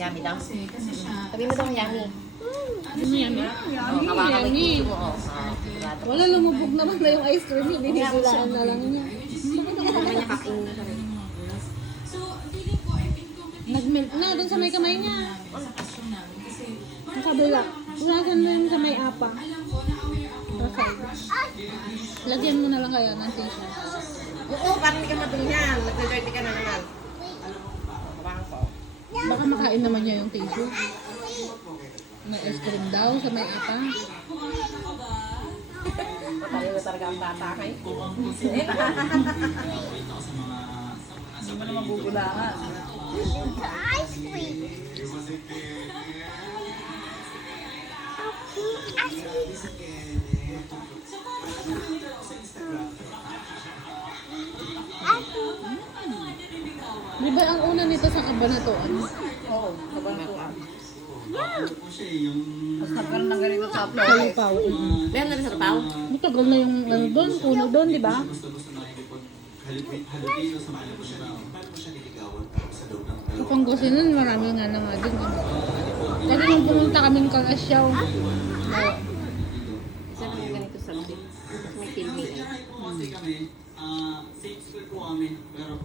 Yummy daw. Kasi, kasi siya. Sabi mo daw yummy. Ano yan? Oh, hawakan mo yung Yummy. tissue mo. Oh, ah, sigurado. Wala lumubog naman na yung ice cream. Hinihilaan na lang niya. Naman niya kakainin ka rin. Nag-melt na dun sa may kamay niya. sa passion namin. Kasi, Ang kabila. Usasan mo yun sa may apa. alam ko na aware ako. Lagyan mo na lang kaya ng tissue. Oo, parang hindi ka matunyan. Nag-dirty ka na naman. Baka makain naman niya yung tissue. May ice cream daw sa may apa. Tayo na talaga ang bata kay. Hindi mo na magugulangan. ice cream. Ice cream. Di ba ang una nito sa kabanatuan? Oo, kabanatuan. Mas nagkaroon ng ganito sa Sa upload. Lipaw. Mm. Meron na rin sa tapaw. Matagal na yung ano doon, puno doon, di ba? Sa Pangasinan, marami nga na nga din. Kasi nung pumunta kaming kang Asyaw, Isa na yung ganito sa loob. May kilmi. Kasi kami, ah, same school po kami, pero